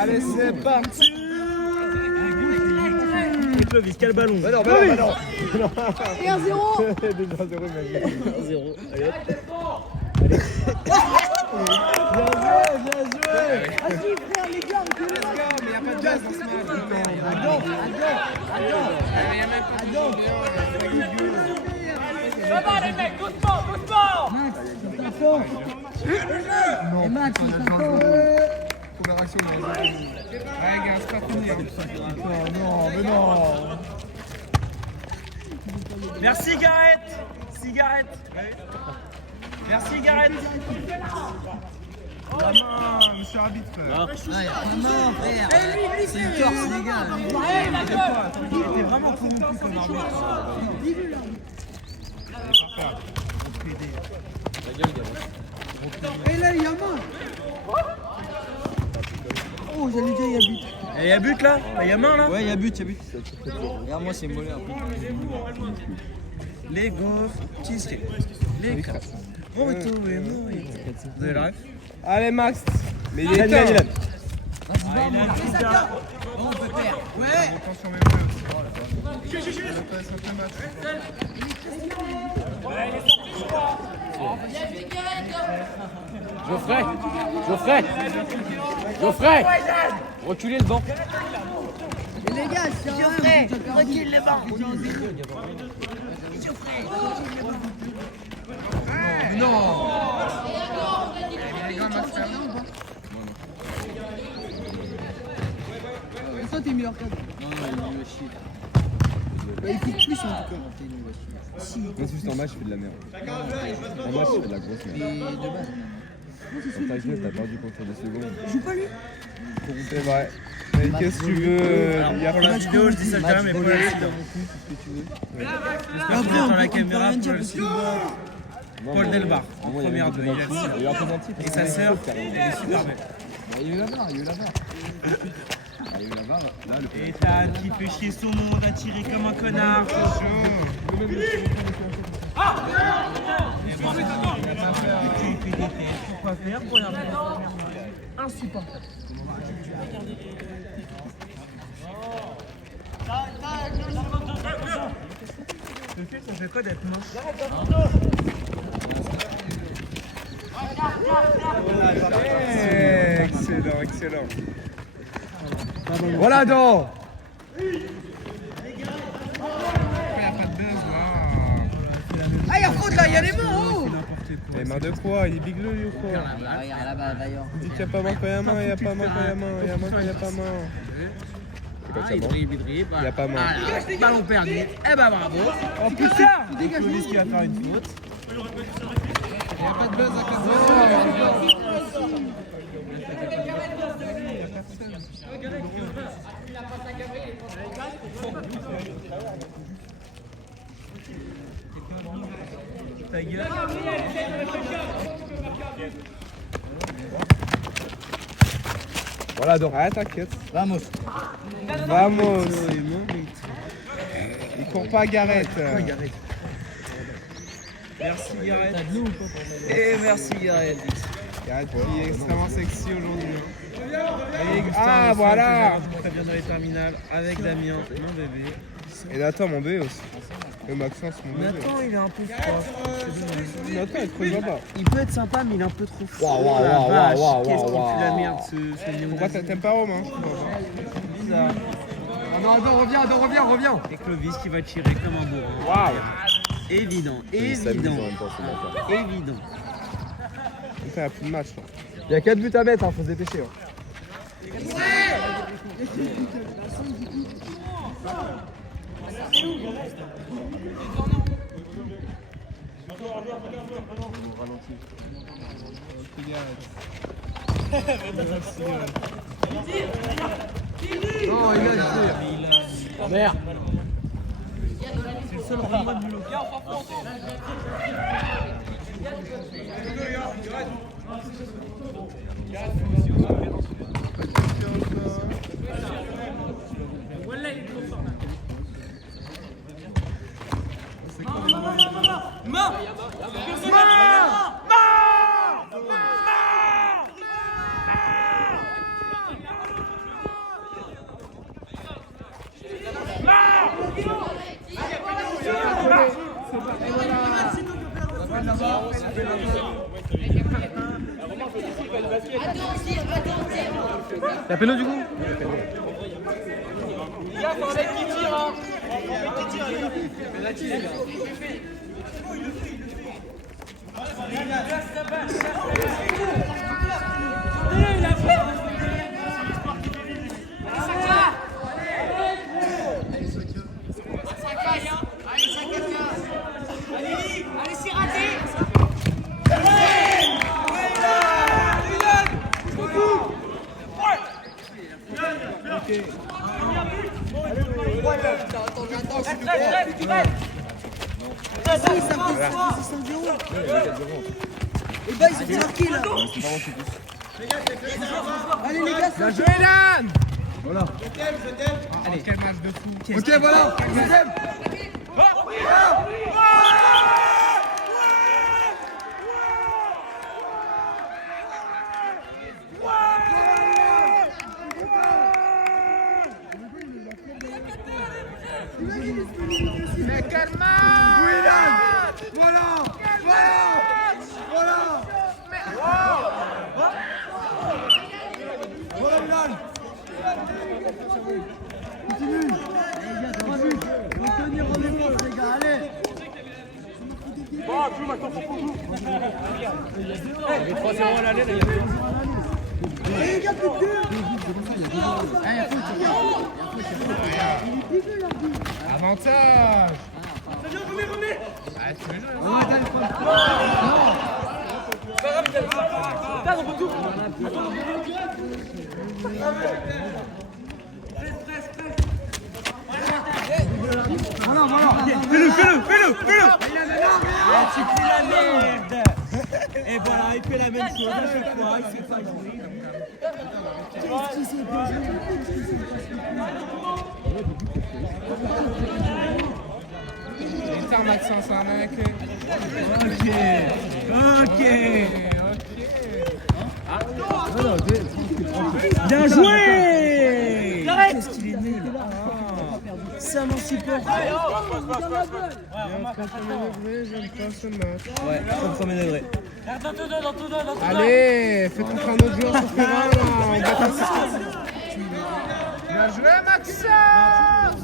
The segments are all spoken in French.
Allez, c'est parti. Et Clovis, quel ballon? Bah non. Et 1-0. 2-0, imagine. 1-0. Allez hop. Bien joué. Vas-y, frère, les gars, Mais y'a pas de gaz dans ce match. Ça va les mecs, doucement. Et Max, il t'attend. Première action, ouais, gars, c'est pas fini. Non, mais non. Merci Gareth. Cigarette. Merci Gareth. Ah non, monsieur arbitre, frère. Non, frère. C'est une Corse, les gars. T'es vraiment corrompu comme arbitre. Et là, il y a main. Oh, j'allais dire, il y a but. Il y a but là? Il y a main là? Ouais, il y a but. Regarde, moi, c'est mollet un peu. Les gaufres, cheesecake. Les crêpes. Retour et mourir. Vous avez le rêve? Allez, Max. Mais il est temps. Vas-y, va, on peut faire. Ouais. Attention, mais ouais. Geoffrey reculez le banc. Et les gars, c'est Geoffrey, recule le banc. Non. toi, t'es meilleur que Non, il va chier. bah, il coûte plus en tout cas. Si, il Moi, coûte c'est juste en match, je fais de la merde. En match, je fais de la grosse plus. merde. Et de base. En tag t'as perdu contre des secondes. Il joue pas lui. C'est vrai. Mais qu'est-ce que tu veux? Il y a Pour pas la vidéo, je dis ça quand même, mais pas l'accident. J'espère que tu entends la caméra pour le site. Paul Delbar, en première deux, il a le sien. Et sa sœur, elle est super belle. Il y a eu la barre. Et t'as qui fait chier son monde, a tiré comme un connard. Et bon, tu fais des têtes. Pourquoi faire pour rien faire? Insupportable. Le film, ça fait quoi d'être moche? Excellent. Voilà donc. Ah, il y a faute là, il y a les mains, oh. Mais main de quoi? Il est bigleux lui ou quoi? Regarde là-bas, vaillant. Il dit qu'il n'y a pas main quand il y a main, il n'y a pas main quand il y a main, il y a main quand il n'y a pas main. C'est quoi ça, main? Il n'y a pas main. Ballon perdu. Eh ben bravo. Oh putain! Clovis qui va faire une faute. Il n'y a pas de buzz à Ta gueule. Voilà donc, ah t'inquiète. Vamos. Il court pas Gareth. Merci Gareth. Et merci Gareth. Gareth qui est extrêmement sexy aujourd'hui. Et Gustave, Ah voilà. très bien dans les terminales avec Damien, mon bébé. Et Nathan mon bébé aussi. Et Maxence mon bébé. Nathan, il est un peu froid. Nathan il te rejoint pas. Il peut être sympa, mais il est un peu trop froid. Waouh, La vache, waouh, qu'est-ce qu'il waouh, pue la waouh. merde, ce Pourquoi néo-nazi. t'aimes pas Romain? Bizarre. Ah non, reviens. Et Clovis qui va tirer comme un bourrin. Waouh. Évident. Il fait un plus de match. Il y a 4 buts à mettre, faut se dépêcher. Non, il a Merde. C'est le seul Romain du local. La péno du coup? Allez, c'est raté. Les gars, ils sont marqués là. Allez les gars, Bien joué, Lan! Voilà. Allez, quel match de fou! Ok, voilà. Mais quel match! Oui, Lan. Voilà. Voilà. Voilà, Lan. Continue. 3 buts. Retenir en défense, les gars. Allez. Il y avait 3-0 à l'aller, là, il y a allez les gars, plus de deux. avantage! Fais-le. Tu fais la merde. Et voilà, il fait la même chose à chaque fois, il sait pas jouer. Putain, Maxence, c'est un mec. Ok. Bien joué. Qu'est-ce qu'il est nul. Ça m'en supporte. J'aime pas ce match. Ouais, premier degré. Allez, fais ton un autre joueur sur ce terrain, là. On va t'assister. Bien joué, Maxence!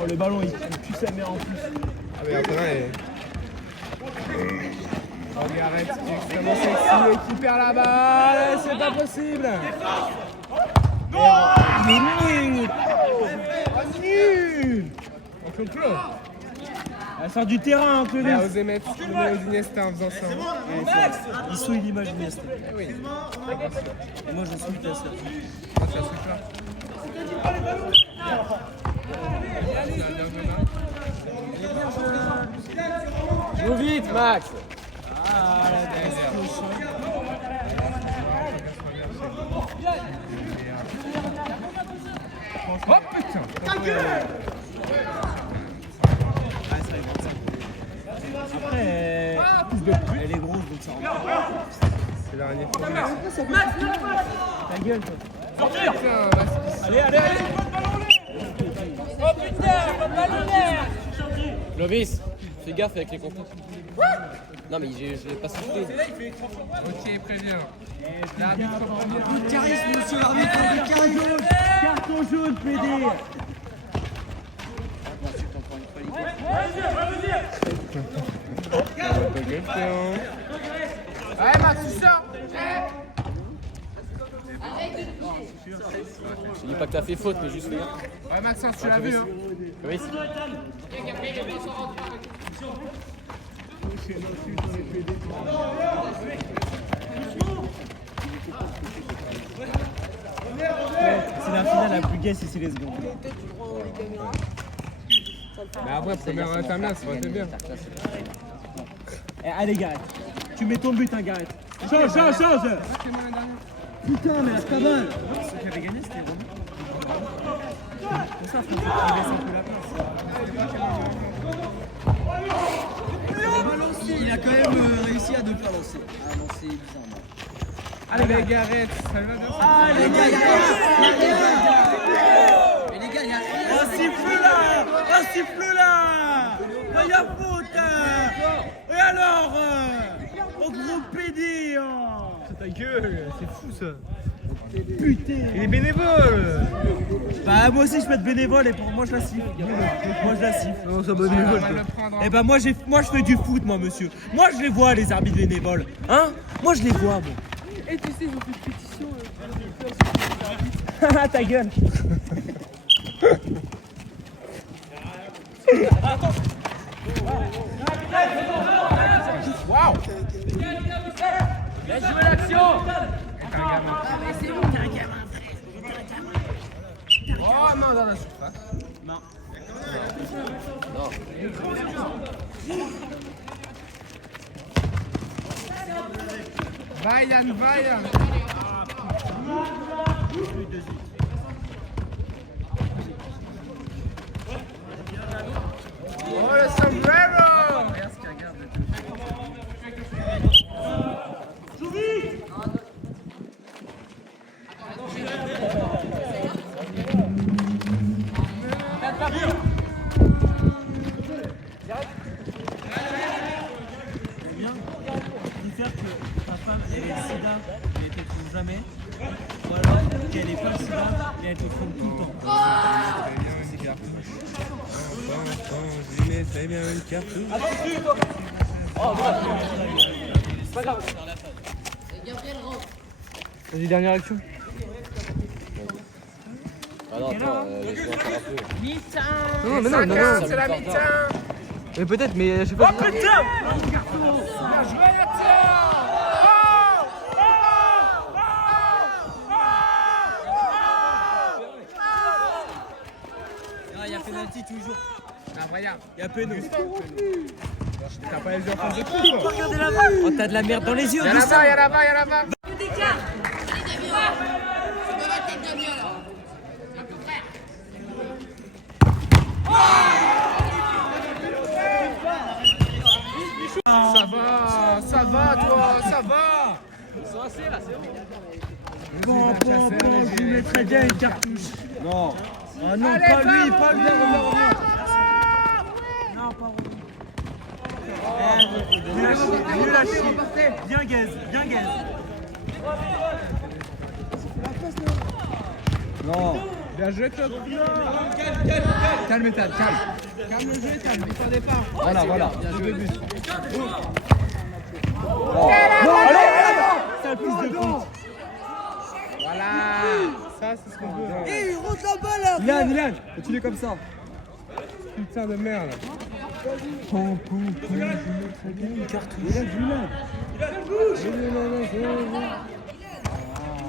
Oh, le ballon, il pue sa mère en plus. Ah mais après, regarde, il est extrêmement sexy et qui perd la balle, c'est pas possible. Il est nul. Oh, nul. On peut le clos. Elle sort du terrain un peu. Il a osé mettre le numéro d'Iniesta en faisant ça. Il souille l'image d'Iniesta. Oui. Et moi, je suis Tesla. Ah, ça suffit pas. Joue vite, Max. Oh putain. Après, elle est grosse, donc ça rentre. C'est la dernière fois. Ta gueule, toi. Putain, Vasquez. Allez. Oh putain, le ballonnaire. Lovis, fais gaffe avec les contacts. Non, mais je l'ai pas soufflé. Ok, préviens. L'arbitre revient. Un peu de charisme, monsieur l'arbitre, un peu de charisme. Carton jaune, PD. Allez, Max, tu sors. Je dis pas que t'as fait faute, mais juste fais gaffe. Ouais, Maxence, tu l'as vu, hein. Lovis. C'est la finale la plus gaie si c'est les secondes. Mais après, première internet, ça aurait été bien. Eh, allez, Gareth. Tu mets ton but, hein, Gareth. Change. Putain, mais la cabane. Ceux qui avaient gagné, c'était vraiment. C'est ça, faut qu'il laisse un peu la place. quand même réussi à ne pas lancer. À lancer bizarrement. Allez, Gareth, ça va de ça. Ah les gars, il y a mais les gars, il y a Un siffle là. Un siffle là. Il y a faute. Et alors au gros pédé. Ta gueule, c'est fou ça. Putain, il est bénévole. Bah moi aussi je peux être bénévole et pour moi je la siffle. Moi je la siffle. Non, c'est bénévole. Eh ben moi je fais du foot moi monsieur. Moi je les vois les arbitres bénévoles. Hein? Moi je les vois moi. Et tu sais, ils ont fait une pétition. Ah ta gueule. Waouh! Laisse jouer l'action! Oh non, dans la surface. Non. Va Yann, va Yann. Oh le sombrero! Regarde ce qu'il regarde. Dire que ta femme elle est le sida mais elle te trompe jamais. Ou alors qu'elle n'est pas le sida mais elle te trompe tout le temps. C'est bien une cartouche. C'est pas grave. Vas-y, dernière action. Ah non, attends, je vais en faire un peu. Non, mais non, non, non. C'est la mi-temps. Mais peut-être, mais je sais pas. Oh putain! Bien joué, Yatia! Il y a penalty toujours. Incroyable. Il y a péno. T'as pas les yeux en face de tout, quoi. Oh t'as de la merde dans les yeux. Y'a là-bas, y'a là-bas, y'a là-bas. Ça va toi, ça va. Bon, je lui mettrais bien une cartouche. Non. Ah non, Allez, pas lui, va, pas lui. reviens. Non, pas lui. Nul à chier. Bien gaze, bien gaze. Non. Bien joué, Claude. Calme, Ethan, calme. Calme le jeu, Ethan, il faut un départ. Voilà, voilà. Deux buts. Sale fils de pute. Voilà. Ça, c'est ce qu'on veut. il rentre la balle là. Milan, continue comme ça. Putain de merde. Une cartouche.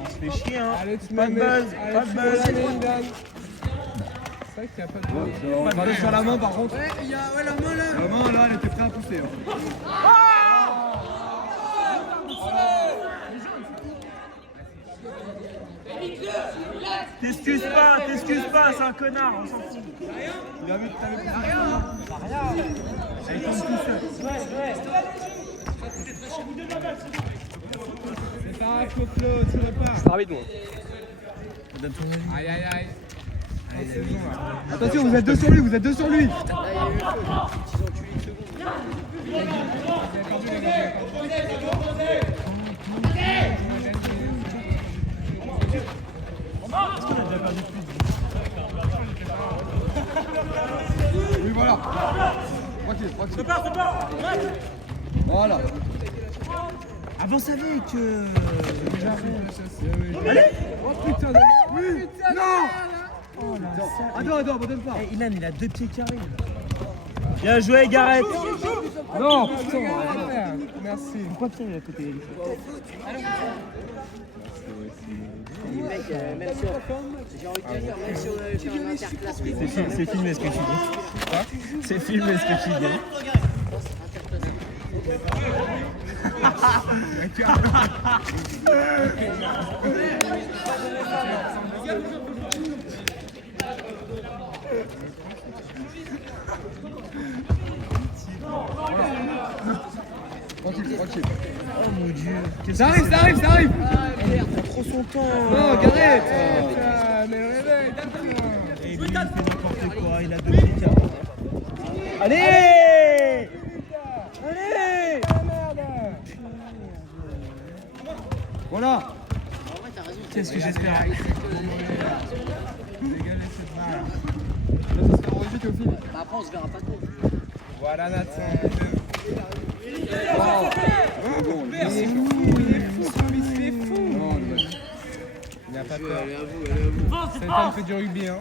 Se fait chier hein. Allez, tu Pas de buzz, pas de buzz. C'est vrai qu'il n'y a pas de buzz. Pas de sur la main par contre. Ouais, il y a la main là. La main là, elle était prête à pousser. T'excuses pas, c'est un connard, on s'en fout. Il a vu que t'avais poussé. Elle tombe tout seul. C'est pas grave, Claude, tu repars. C'est arbitre, moi. Aïe, aïe, aïe. Allez, c'est bon là. Attention, vous êtes deux sur lui, vous êtes deux sur lui. Oui, voilà. Tranquille, tranquille. Voilà. Ah, vous savez que... Allez. Oh putain de... Oui. Non. Oh la sale. Attends, abandonne pas. Eh, Ilan, il a 2 pieds carrés. Bien joué, Gareth. Non, putain, arrête. Merci. Pourquoi Pierre il est à côté de C'est filmé ce que tu dis. C'est filmé ce que tu dis. tranquille. Oh mon dieu. Ça arrive, ça arrive, ça arrive. Trop son temps. Non, Gareth. Mais le réveil, Et lui, il fait n'importe quoi. Il a 2 minutes. Allez. Allez. Voilà. Qu'est-ce que j'espère. Dégagez cette balle. Là, ça sera logique au fil. Après, on se verra pas trop. Voilà, Nathan. Bon, Il est fou, il est fou. Non, il n'a pas peur. Allez à vous, allez à vous. Cette femme fait du rugby, hein.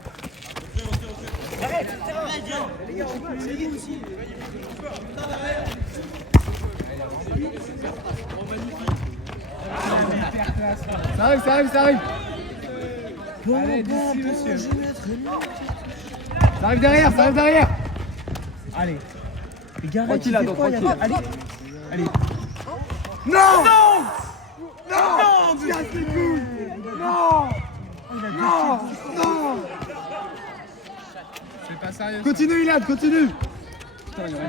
Ça arrive, ça arrive, ça arrive. Allez, d'ici, monsieur. Ça arrive derrière, ça arrive derrière. Allez. Les gars, Tranquille, là, tranquille. Allez. Allez. Non. Non. Non. Tiens, c'est cool. Non. Non. Non. C'est pas sérieux. Continue, Ilad, continue. Putain, il y aurait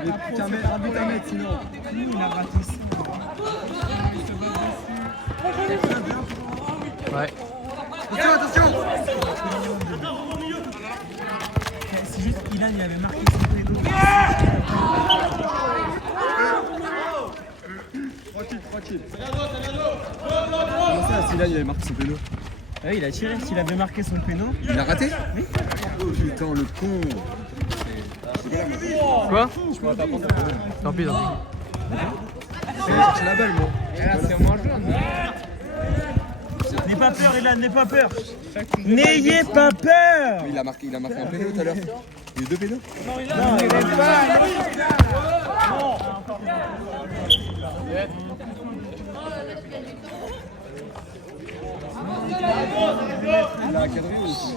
un but à mettre sinon. Il a raté ça. Ouais. Attention, attention. C'est juste Ilan, il avait marqué son péno. Tranquille, tranquille. Comment ça, si là il avait marqué son péno? Ah oui, il a tiré. S'il avait marqué son péno. Il a raté? Oui. Oh putain, le con. Quoi? Je pourrais pas prendre. Tant pis, tant pis. C'est chercher la balle, moi. Là, c'est moins jaune. N'aie pas peur, Ilan, n'aie pas peur. N'ayez pas peur. Il a marqué un péno tout à l'heure. Il y a eu 2 pénos? Non, il est pas. Il a cadré ou aussi?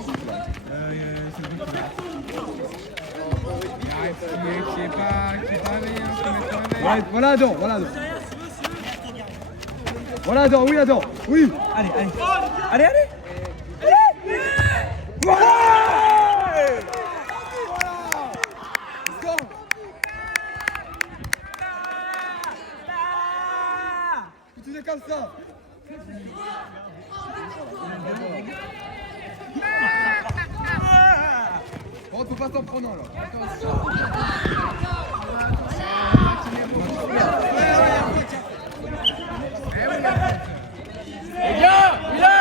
Qui est pas réveillé, hein, voilà Adam, voilà Adam. Voilà Adam, oui Adam, oui. Allez, allez. Allez, allez. Voilà. Go. Continuez comme ça. Bon, faut pas t'en prendre là. Les gars, Milan.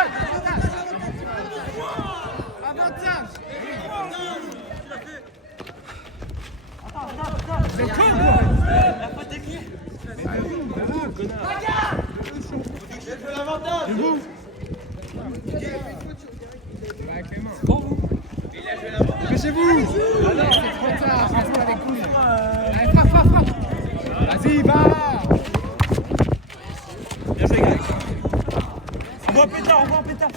Dépêchez-vous. Ah non, c'est trop tard, reste pas les couilles. Allez, frappe, frappe, frappe. Vas-y, va. Bien joué, gars. Envoie pétard, envoie pétard.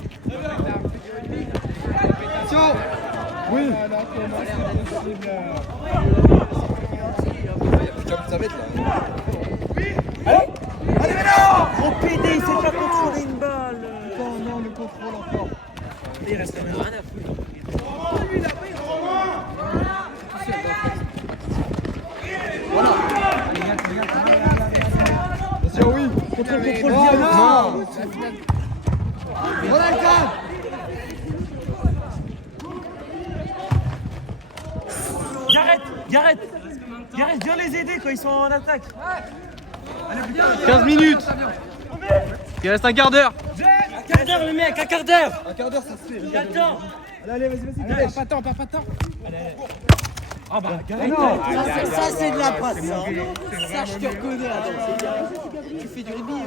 Attention. Oui. Allez, mais non. Oh, PD, il sait pas contrôler une balle. Non, non, le contrôle encore. Il reste rien à foutre. Attention, oui. Contrôle, Non, viens. non. Voilà le cadre. Gareth, viens les aider quand ils sont en attaque. 15 minutes. Il reste un quart d'heure. Un quart d'heure, le mec, un quart d'heure. Un quart d'heure, ça se fait. Attends. Allez, vas-y. Allez, pas tant. Ah bah, Gareth. Ça, c'est de la passe. Ça, je te reconnais. Tu fais du rugby.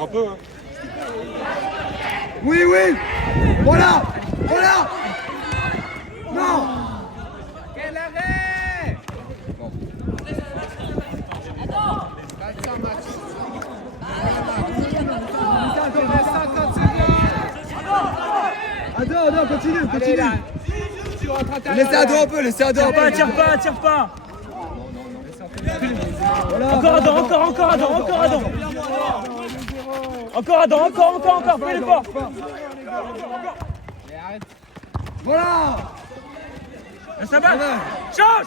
Un peu, hein. Oui. Voilà. Non. Quel arrêt. Bon. Attends, continue. Laissez Adam un peu, Tire pas. Voilà, Encore Adam. Fais l'effort. Voilà. Laisse la balle. Change.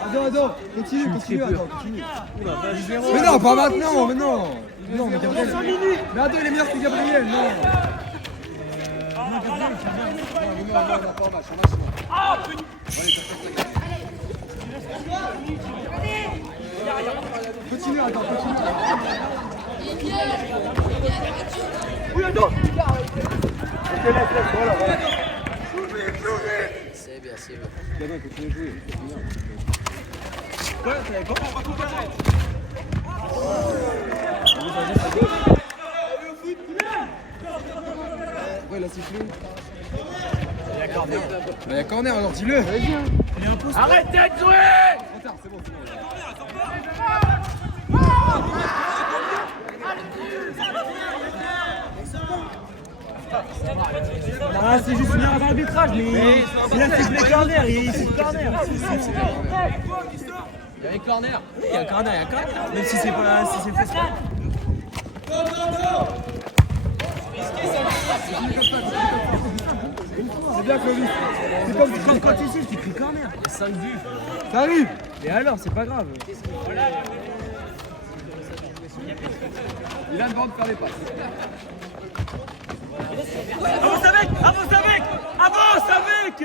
Attends, continue, attends, continue. Mais non, pas maintenant, mais non. Non, mais Gabriel. Mais attends, il est meilleur que Gabriel, non. Continue, attends, continue. C'est bien, c'est bien. Gabin, continue de jouer. Ouais, il a sifflé. Il y a corner, alors dis-le. Arrêtez de jouer! Trop tard, c'est bon, c'est bon. Ah, c'est juste une erreur d'arbitrage, mais il a sifflé corner, il siffle corner. Il y a un corner. Il y a un corner, même si c'est pas si c'est le fait. C'est bien, Clovis. C'est comme Quand tu siffles, tu cries corner. Il y a 5 buts. ça arrive. Et alors, c'est pas grave. Il a le droit de faire les passes. Avance avec! Avance avec! Avance avec!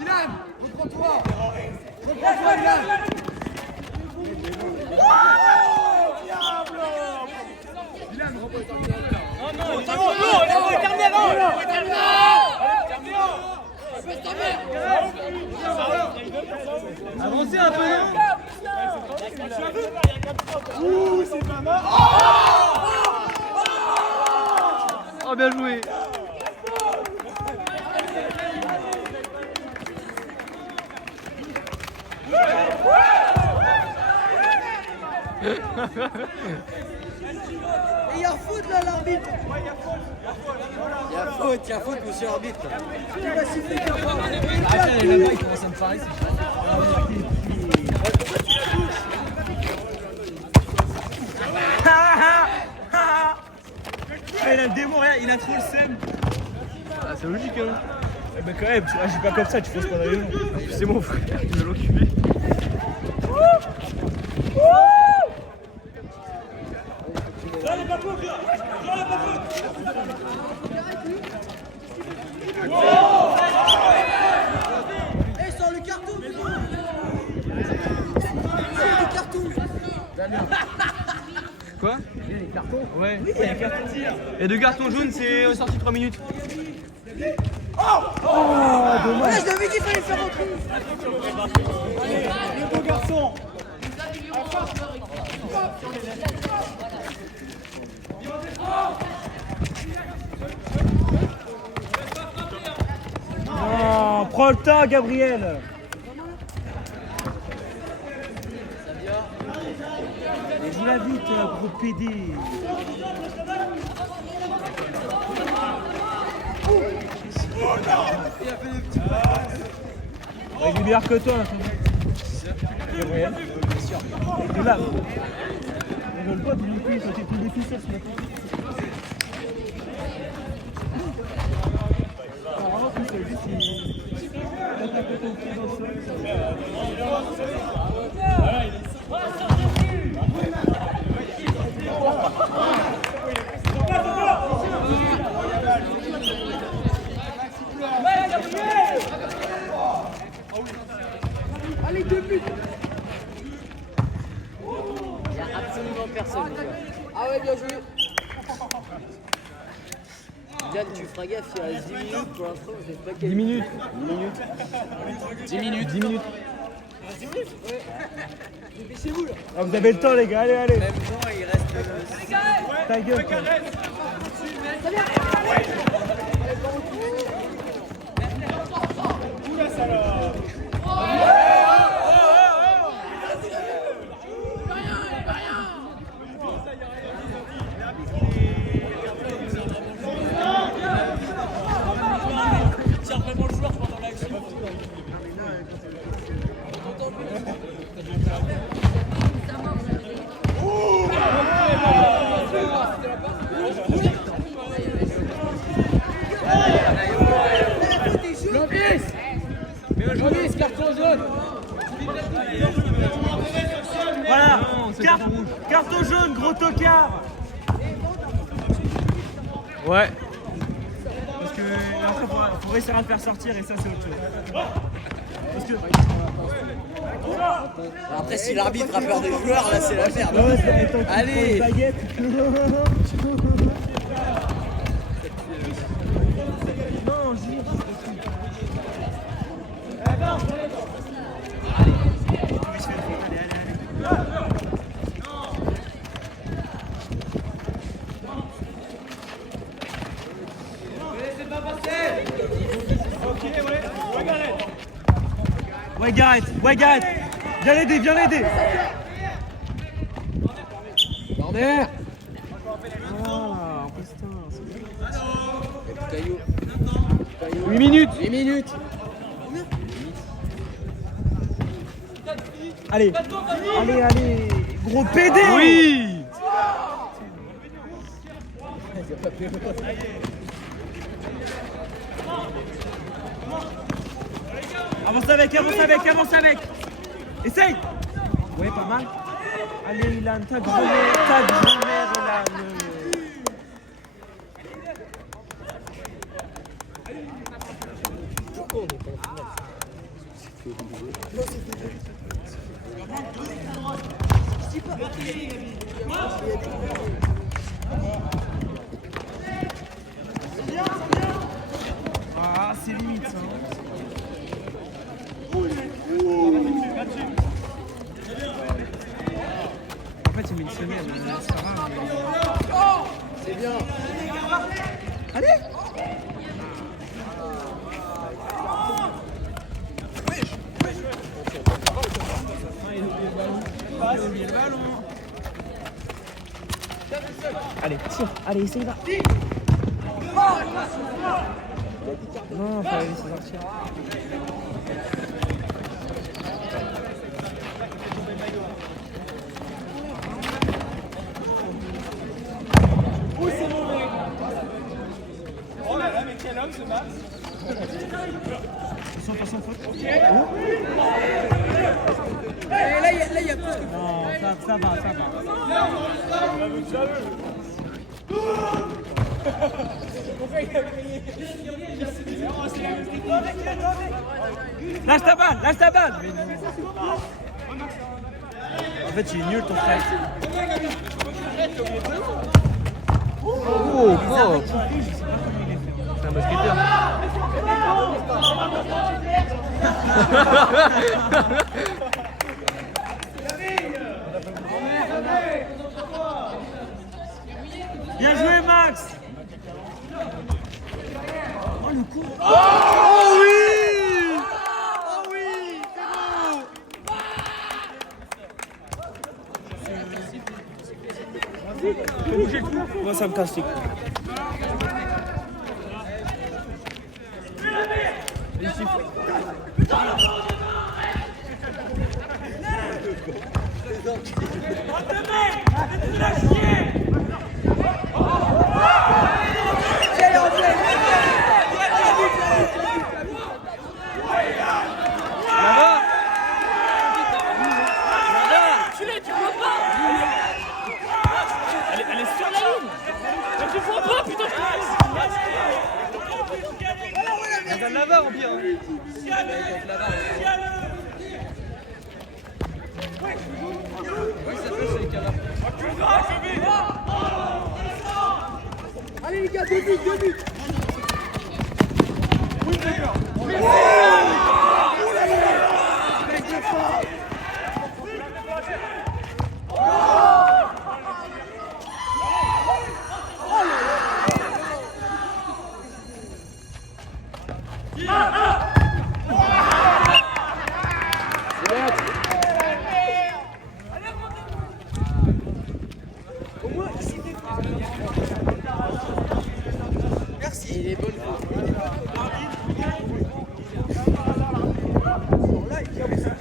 Ilan, reprends-toi. Reprends-toi, Ilan. Avancez un peu, non? Oh, bien joué! Il y a faute là, l'arbitre. Il y a faute, monsieur l'arbitre. Tu vas siffler qu'il y a pas. Attends, là-bas, il commence à me parler. Il a le démon, regarde, il a trop le seum. Ah, c'est logique, hein. Eh ben, quand même, tu agis pas comme ça, tu fasses pas d'ailleurs. C'est mon frère, il veut l'occuper. Eh, sors le carton, sors le carton. Quoi? Il y a des cartons? Ouais, il y a un carton tir. Et 2 cartons jaunes, c'est sorti 3 minutes. Ah, je l'avais dit qu'il fallait faire rentrer. Le beau garçon. Oh, prends le temps, Gabriel. Et joue la vite, gros PD. Il est meilleur que toi, là. Gabriel. De là. On veut pas de l'épée, ça t'es plus difficile ce matin. Vraiment, tout ça, juste, il attaque ton pied dans le sol. Allez, 2 buts. Il n'y a absolument personne. Ah ouais, bien joué. Yann, tu feras gaffe, il reste 10 minutes pour l'instant. Je sais pas 10 minutes. 10 minutes. 10 minutes. Ah, vous avez le temps, les gars, allez, allez. Même temps, il reste. Ta gueule. Quoi. carton jaune, gros tocard. Ouais. Parce que après, faut réussir à le faire sortir et ça, c'est autre chose. Parce que... Après, si l'arbitre a peur des joueurs, là, c'est la merde. Allez. Ouais, Gareth. Viens l'aider. Corner. Ah, putain. 8 minutes. Allez. Gros PD. Oui. Avance avec. Essaye. Ouais, pas mal. Allez, Ilan, ta grand-mère, Ilan. Ah, c'est limite ça. En fait, il met une semaine, ça va. C'est bien. Allez. Allez, tire. Allez, essaye là. Non, faut aller laisser sortir. Quel homme ce match? Attention, faute. Là, il y a presque. Non, ça va. Lâche ta balle. En fait, il est nul ton frère. Oh, c'est un basketteur. Bien joué, Max. Oh, le coup. Oh oui. Moi, ça me casse les couilles. Elle est sur la ligne. Mais tu vois pas, putain. On donne la barre en pire. Allez, les gars, 2 buts. Merci. Il est bon.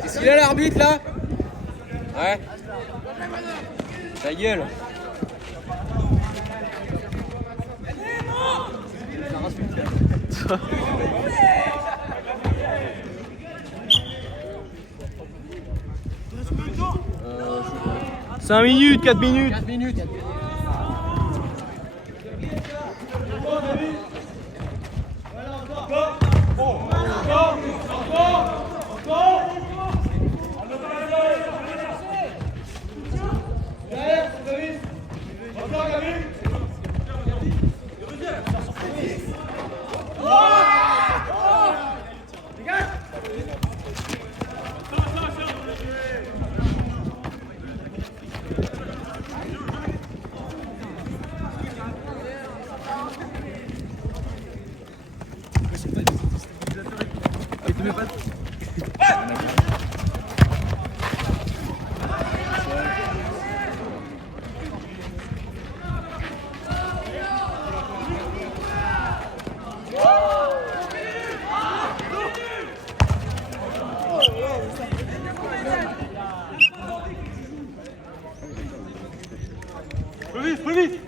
Est-ce qu'il a l'arbitre là? Ouais. Ta gueule. 5 minutes, 4 minutes. 4 minutes. Plus vite.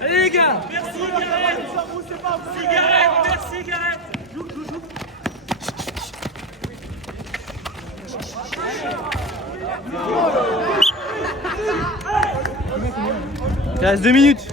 Allez les gars. Merci Gareth. Merci Gareth. Merci Gareth. Il reste 2 minutes.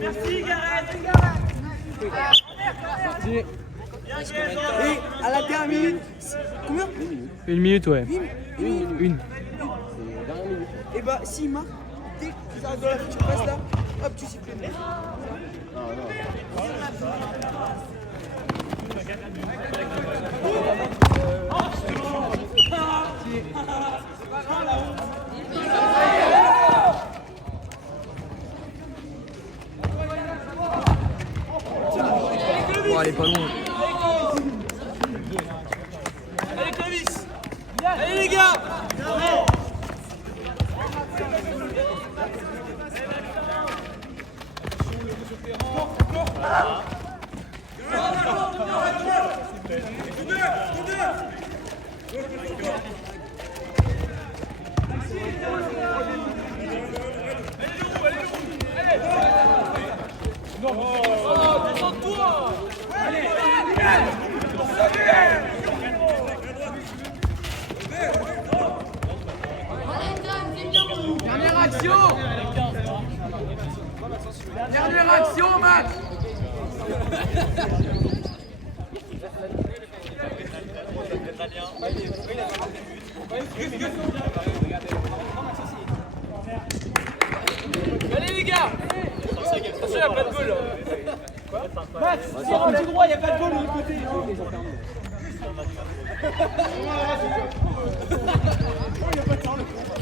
Merci Gareth. Et à la dernière minute, combien? 1 minute, ouais. Une. Et bah, s'il marque, dès que tu arrêtes de la tu passes là, hop, tu siffles. Bon, elle est pas loin. Allez Clovis. Allez les gars. Dernière action. Dernière action, Max. Allez les gars. Attention, il n'y a pas de goal. Max, sur un petit droit, il n'y a pas de goal de l'autre côté. Il n'y a pas de temps, le con.